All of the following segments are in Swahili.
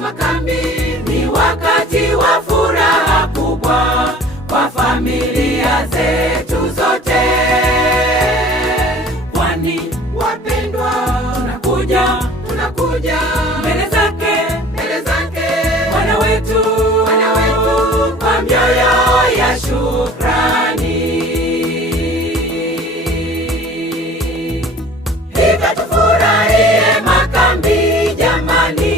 makambi ni wakati wa furaha kubwa kwa familia zetu zote. Kwani wapendwa, tunakuja mbele zake Bwana wetu kwa mioyo ya shukrani. Hivyo tufurahie makambi jamani,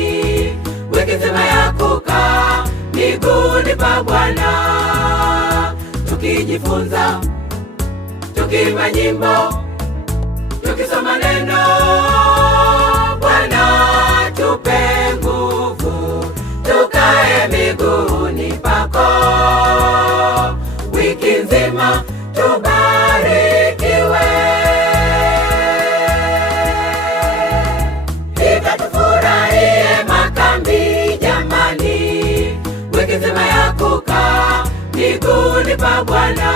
wiki nzima ya kukaa miguuni pa Bwana, tukijifunza, tukiimba nyimbo, tukisoma neno. Bwana tupe nguvu, tukae miguuni pako wiki nzima, tubarikiwe. Hivyo tufurahie makambi jamani, wiki nzima ya kukaa miguuni pa Bwana,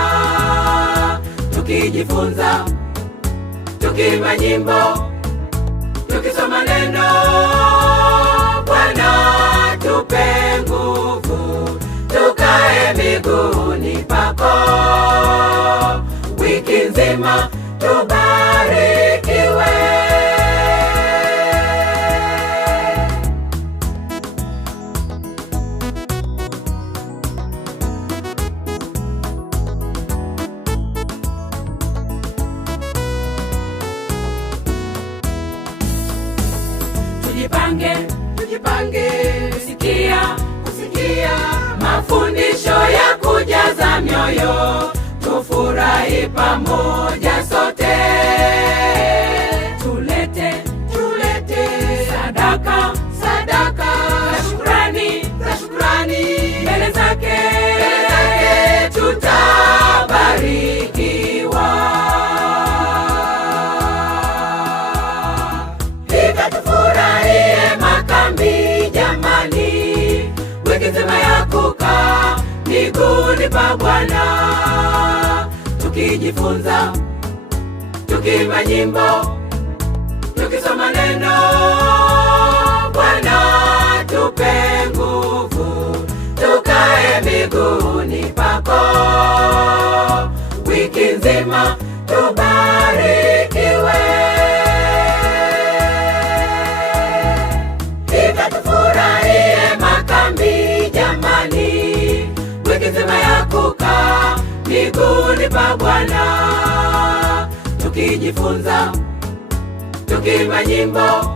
tukijifunza, tukiimba nyimbo, tukisoma neno. Bwana tupe nguvu, tukae miguuni pako wiki nzima, tubarikiwe. Tujipange kusikia mafundisho ya kujaza mioyo, tufurahi pamoja sote. Tulete sadaka za shukrani mbele zake, tutabarikiwa. Hivyo tufurahie makambi jamani, wiki nzima ya kukaa miguuni pa Bwana, tukijifunza, tukiimba nyimbo, tukisoma neno. Bwana tupe nguvu, tukae miguuni pako wiki nzima, tubarikiwe. Hivyo tufurahie makambi jamani, wiki nzima ya kukaa miguuni pa Bwana, tukijifunza, tukiimba nyimbo,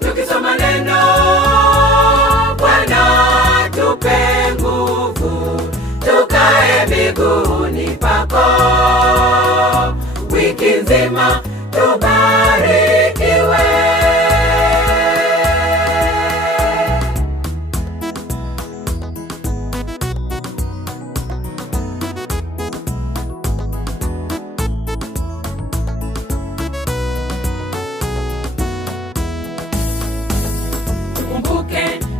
tukisoma neno. Bwana tupe nguvu, tukae miguuni pako wiki nzima, tubarikiwe.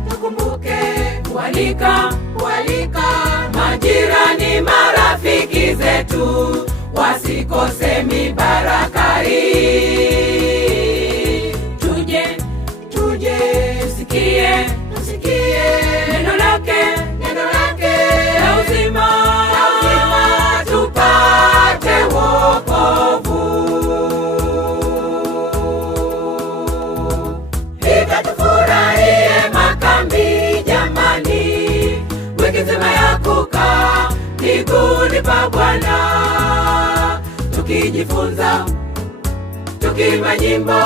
Tukumbuke kualika majirani, marafiki zetu, wasikose mibaraka hii. Tuje tusikie neno lake la uzima, tupate wokovu. Hivyo tufurahie makambi jamani, wiki nzima ya kukaa miguuni pa Bwana, tukijifunza, tukiimba nyimbo,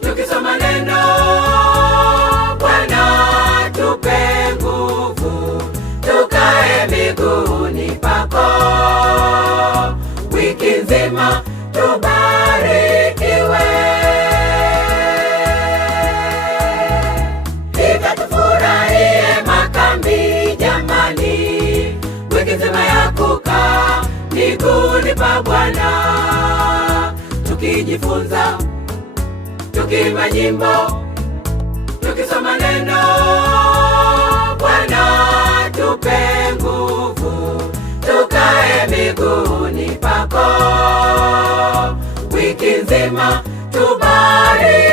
tukisoma neno. Bwana tupe nguvu, tukae miguuni pako wiki nzima, tubarikiwe. Hivyo tufurahie makambi jamani, wiki nzima ya kukaa miguuni pa Bwana, tukijifunza, tukiimba nyimbo, tukisoma neno. Bwana tupe nguvu, tukae miguuni pako wiki nzima, tubarikiwe.